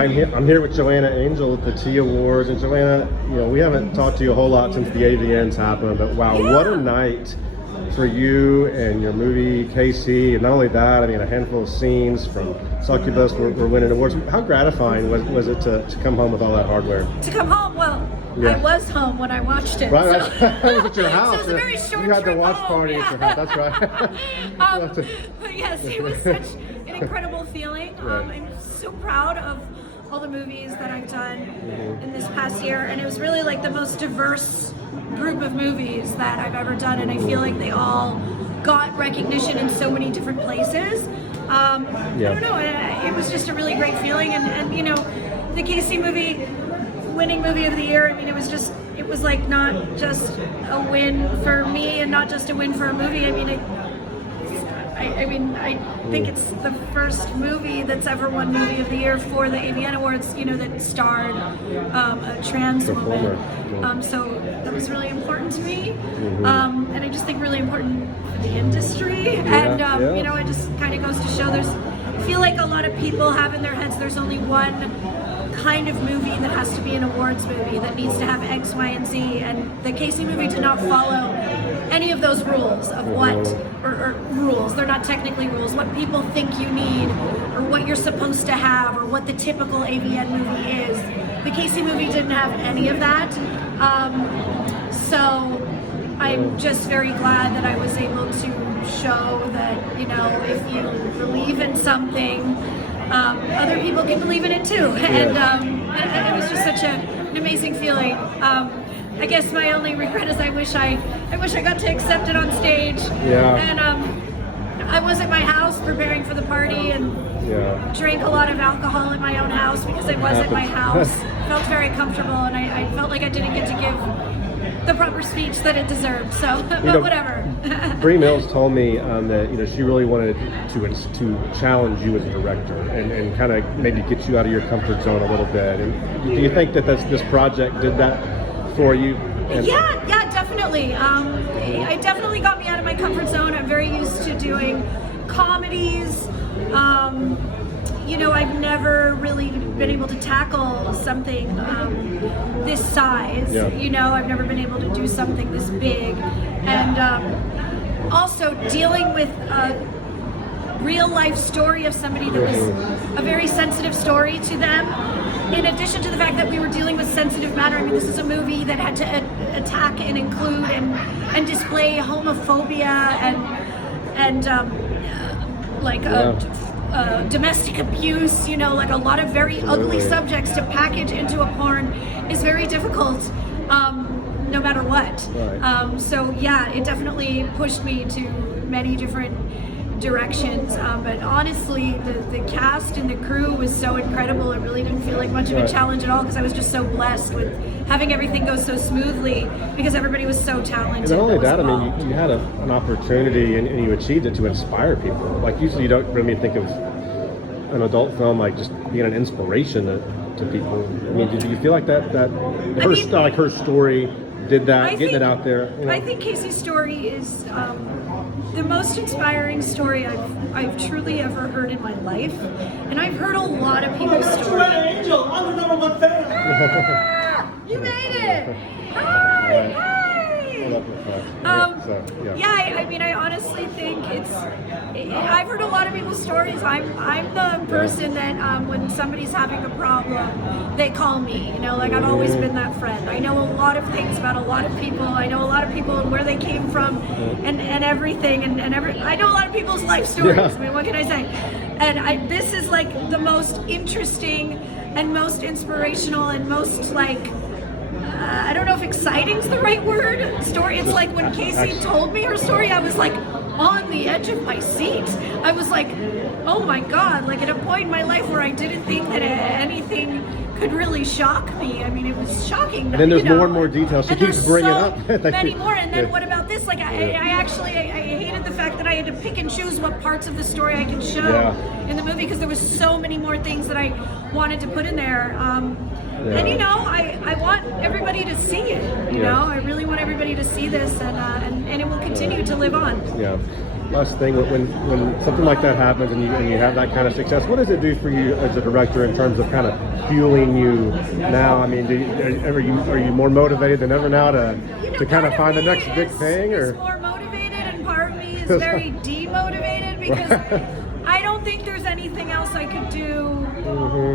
I'm here with Joanna Angel at the T Awards, and Joanna, we haven't talked to you a whole lot since the AVNs happened, but wow, what a night for you and your movie Casey. And not only that, I mean, a handful of scenes from Succubus were winning awards. How gratifying was it to come home with all that hardware? To come home, well, I was home when I watched it. Right, so. it was at your house. So it was a very short You had the watch home. party at your house. That's right. But yes, it was such an incredible feeling. I'm so proud of all the movies that I've done in this past year, and it was really like the most diverse group of movies that I've ever done, and I feel like they all got recognition in so many different places. I don't know, it was just a really great feeling, and the Casey movie, winning movie of the year, I mean, it was like not just a win for me and not just a win for a movie. I think it's the first movie that's ever won movie of the year for the AVN Awards, that starred a trans woman. So that was really important to me, and I just think really important for the industry. And it just kind of goes to show I feel like a lot of people have in their heads there's only one kind of movie that has to be an awards movie that needs to have X, Y, and Z, and the Casey movie did not follow any of those rules of what, or rules, they're not technically rules, what people think you need, or what you're supposed to have, or what the typical AVN movie is. The Casey movie didn't have any of that, so I'm just very glad that I was able to show that, if you believe in something, other people can believe in it too, and it was just such an amazing feeling. I guess my only regret is I wish I got to accept it on stage. Yeah. And I was at my house preparing for the party and drank a lot of alcohol in my own house because I was at my house. Felt very comfortable, and I felt like I didn't get to give the proper speech that it deserved. So, but whatever. Bree Mills told me that she really wanted to challenge you as a director and kind of maybe get you out of your comfort zone a little bit. And do you think that this project did that for you? Yeah, definitely. It definitely got me out of my comfort zone. I'm very used to doing comedies. I've never really been able to tackle something this size. I've never been able to do something this big. And also dealing with a real life story of somebody that was a very sensitive story to them. In addition to the fact that we were dealing with sensitive matter, I mean, this is a movie that had to attack and include and display homophobia and domestic abuse, like a lot of very ugly subjects to package into a porn is very difficult, no matter what. Right. So yeah, it definitely pushed me to many different directions, but honestly the cast and the crew was so incredible. It really didn't feel like much of a challenge at all because I was just so blessed with having everything go so smoothly because everybody was so talented. And not only that, I mean, you had an opportunity and you achieved it to inspire people. Like usually you don't really think of an adult film like just being an inspiration to people. I mean, did you feel like her story did that, getting it out there? I think Casey's story is the most inspiring story I've truly ever heard in my life, and I've heard a lot of people's stories. Joanna Angel, I'm the #1 fan. You made it! Hi! I honestly think I've heard a lot of people's stories. I'm the person that when somebody's having a problem, they call me. I've always been that friend. I know a lot of things about a lot of people. I know a lot of people and where they came from, and everything, I know a lot of people's life stories. I mean, what can I say? And this is like the most interesting and most inspirational and most I don't know if exciting's the right word, story. It's like when Casey told me her story, I was like on the edge of my seat. I was like, oh my God, like at a point in my life where I didn't think that anything could really shock me. I mean, it was shocking. And then there's more and more details. She keeps bringing up. Many more. And then what about this? Like, I hated the fact that I had to pick and choose what parts of the story I could show in the movie because there was so many more things that I wanted to put in there. And I want everybody to see it. I really want everybody to see this, and it will continue to live on. Yeah. last thing, when something like that happens and you have that kind of success, what does it do for you as a director in terms of kind of fueling you now? I mean, are you more motivated than ever now to kind of find the next big thing, or? Is more motivated, and part of me is very demotivated because I don't think there's anything else I could do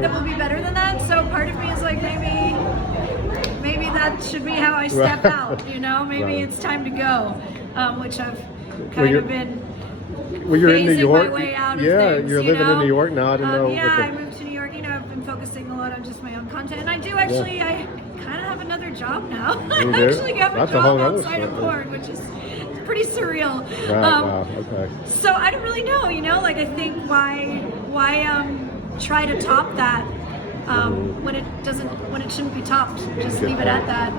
that will be better than that. So part of me is like, maybe that should be how I step out. You know, maybe it's time to go, which I've kind of been. Well, you're in New York. My way out of things, you're living in New York now. I didn't know. Yeah, I moved to New York. You know, I've been focusing a lot on just my own content, and I do actually. I kind of have another job now. I actually have a job outside of porn, which is pretty surreal. Wow. Okay. So I don't really know. You know, like I think why try to top that when it shouldn't be topped. Just leave it at that.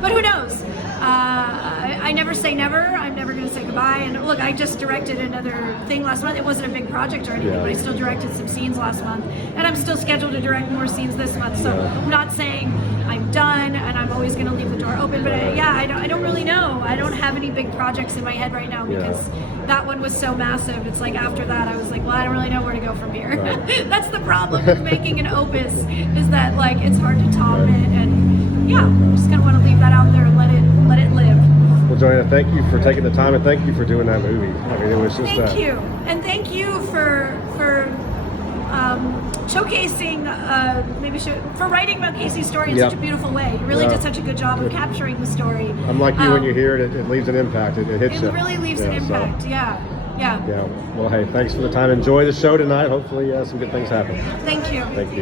But who knows? I never say never. I'm never going to say goodbye. And look, I just directed another thing last month. It wasn't a big project or anything, but I still directed some scenes last month. And I'm still scheduled to direct more scenes this month. So I'm not saying I'm done and I'm always going to leave the door open. But I don't really know. I don't have any big projects in my head right now because that one was so massive. It's like after that, I was like, well, I don't really know where to go from here. Right. That's the problem with making an opus, is that like it's hard to top it. And yeah, I'm just going to want to leave that out there and let it live. Well, Joanna, thank you for taking the time, and thank you for doing that movie. I mean, it was just thank you, and thank you for showcasing, for writing about Casey's story in such a beautiful way. You really did such a good job of capturing the story. I'm like you, when you hear it, it leaves an impact. It hits you. It really leaves an impact. Yeah. Well, hey, thanks for the time. Enjoy the show tonight. Hopefully, some good things happen. Thank you. Thank you.